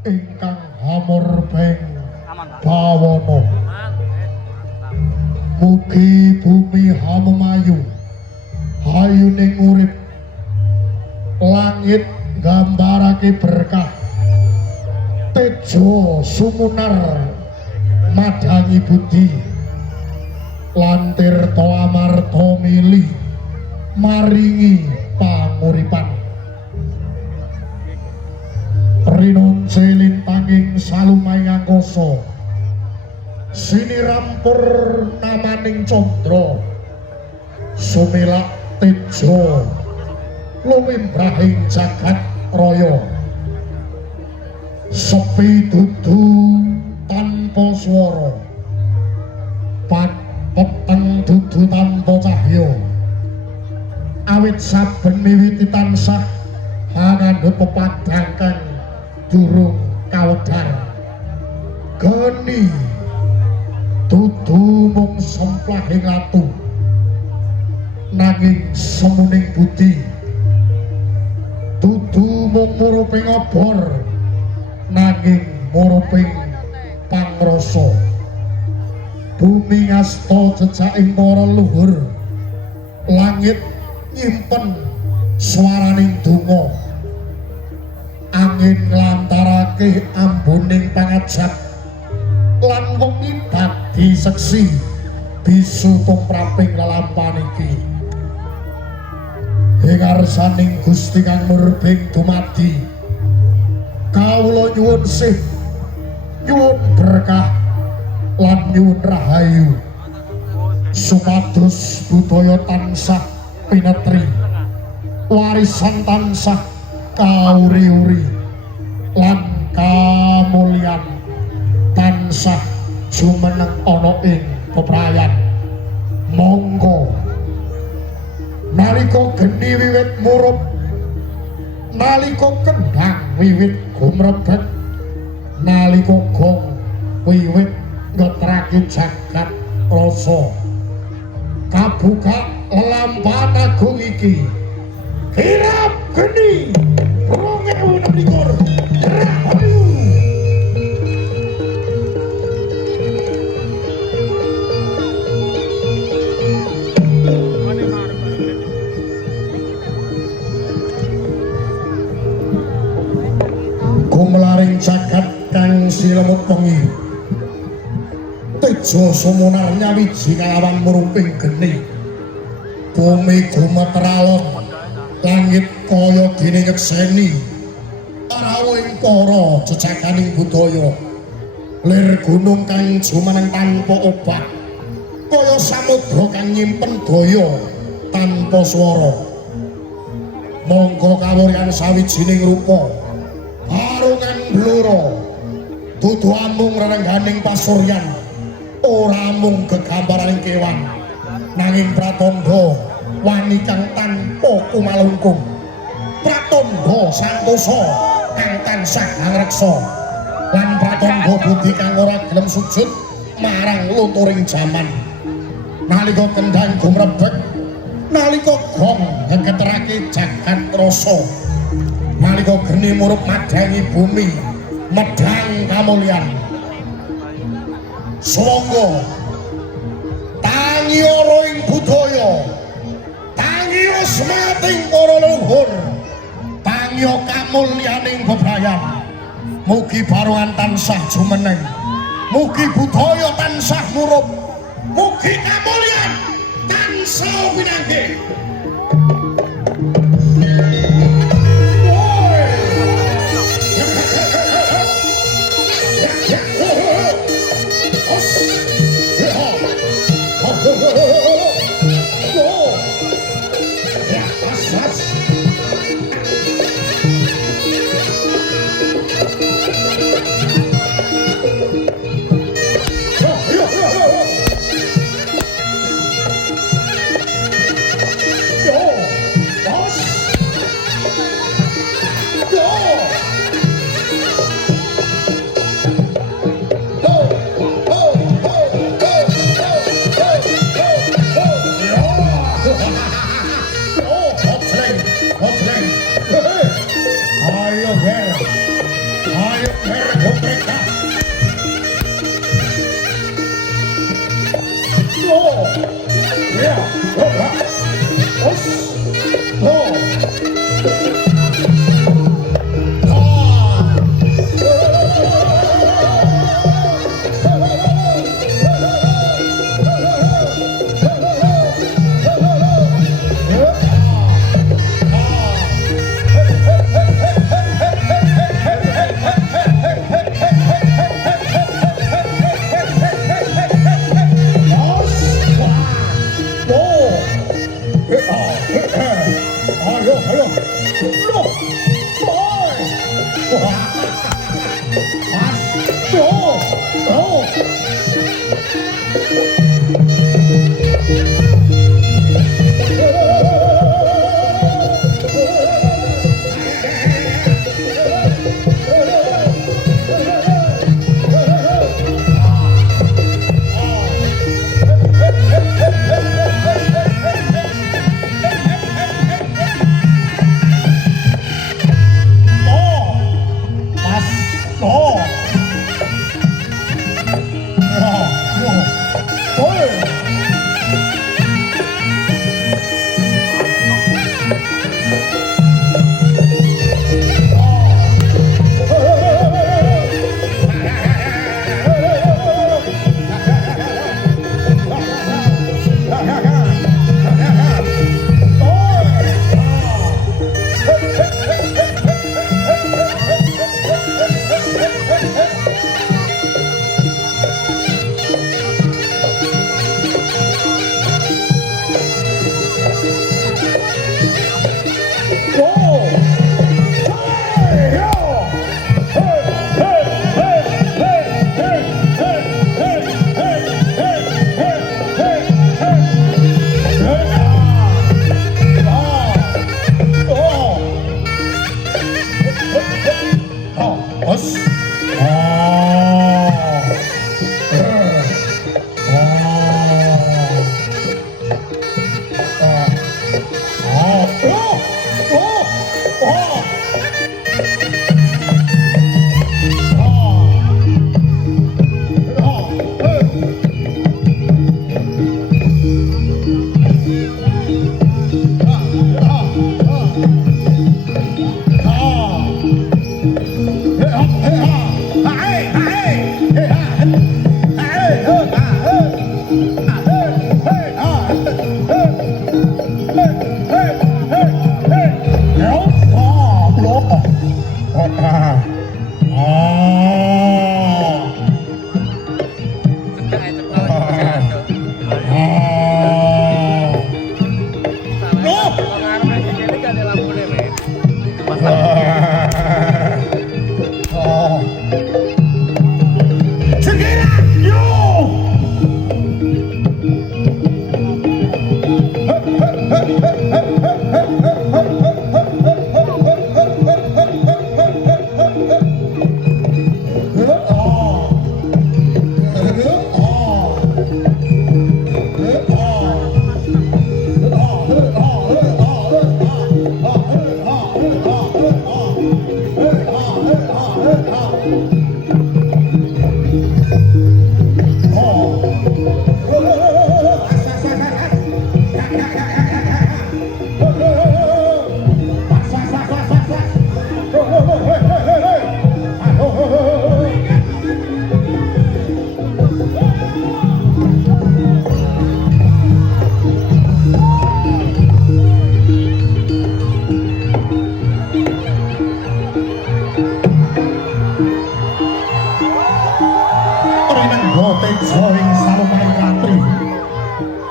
ingkang hamurbeng bawana. Mugi bumi hamemayu hayuning urip, langit gambarake berkah, tejo sumunar madangi budi, lantir to amarta mili maringi panguripan. Rinunce lintanging salumai angkasa, sinirampur namaning condra, sumelak tejo lumimbrahing jagat raya. Sepi dudu tanpa swara, peteng dudu tanpa cahya, awit saben miwiti tansah ngandhut pepadang kang durung kawedhar. Geni dudu mung semplahing atu, nanging semuning budi. Dudu mung muruping obor, nanging muruping pangrasa. Bumi ngasta jejaking para luhur, langit nyimpen swaraning donga. Angin nglantarake ambuning pangajap, lan wengi dadi seksi bisu tumraping lelampahan iki. Ing ngarsaning Gusti kang murbeng dumadi, kawula nyuwun sih, nyuwun berkah lan nyuwun rahayu, supados budaya tansah pinetri, warisan tansah kauri-uri, lan kamulyan tansah jumeneng ana ing bebrayan. Monggo nalika geni wiwit murup, nalika kendhang wiwit gumrebeg, nalika gong wiwit ngetraki jagat rasa, kabuka lelampahan agung iki. Kirap geni 2026 Rahayu. Gumelaring jagat kang silemut wengi, tejo sumunar nyawiji kalawan muruping geni. Bumi gumeter alon, langit kaya dene nyekseni, rawuhing para jejakaning budaya. Lir gunung kang jumeneng tanpa obat, kaya samudra kang nyimpen daya tanpa swara. Monggo kawuryan sawijining rupa, arungan blora, dudu amung rerengganing pasuryan, ora mung gegambaraning kewan, nanging pratandha wani kang tanpa kumalungkung, pratandha santosa kang tansah angreksa, lan pratandha budi kang ora gelem sujud marang lunturing jaman. Nalika kendhang gumrebeg, nalika gong ngegeterake jagat rasa, nalika geni murup madangi bumi medhang kamulyan. Sawangga tangi ora ing budaya, tangi asmating para leluhur, tangi kamulyaning bebrayan. Mugi barongan tansah jumeneng, mugi budaya tansah murup, mugi kamulyan tansah winanggih. mergo mereka oh ya oh os oh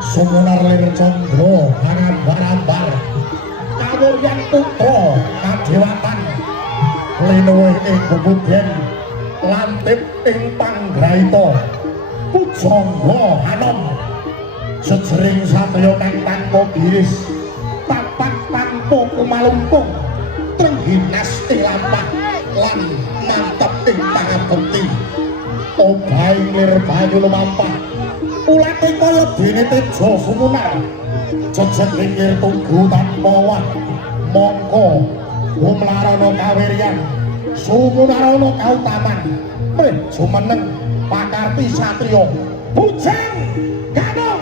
Sumunar lir condro harambar-ambar kawuryan putra kadewatan linuwih ing bebugen lantip ing panggraita pujangga anom sejering satriya kang tanpa biris papat tanpa kumalungkung trengginas ing lampah lan mantep ing pangabekti obaing lir banyu lumampah ulate kaya dene teja sumunar jejeg linggir tunggu tanpa wah mongko umlarana kawiryan Sumunarana kautaman mrih jumeneng pakarti satriya bujang ganong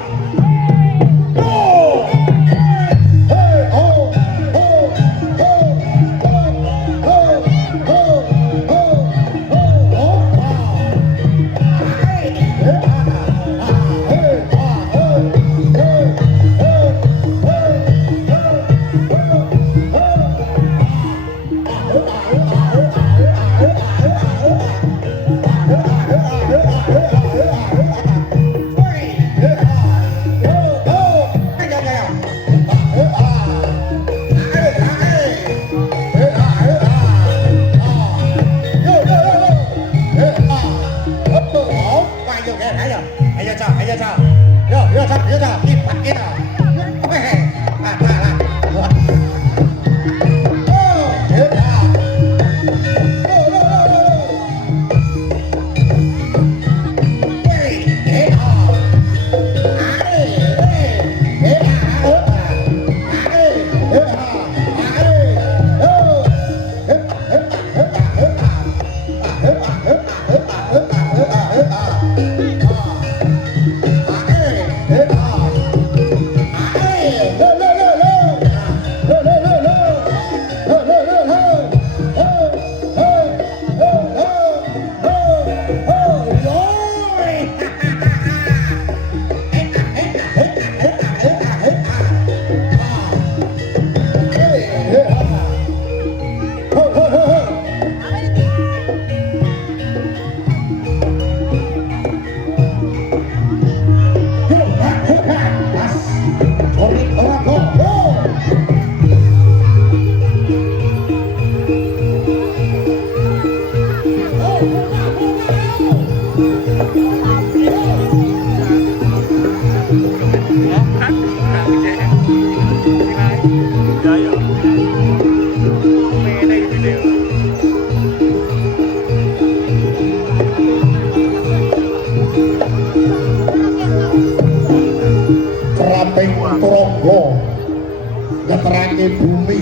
ngeterake bumi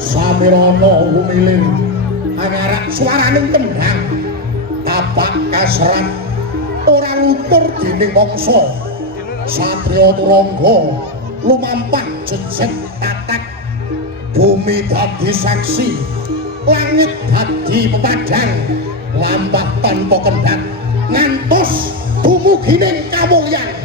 samirana humilir angarak swaraning tembang tapak kasrat ora ngutur dening mangsa satriya turangga lumampah jejeg tatak bumi dadi saksi langit dadi pepadang lampah tanpa kendhat ngantos dumugining kamulyan.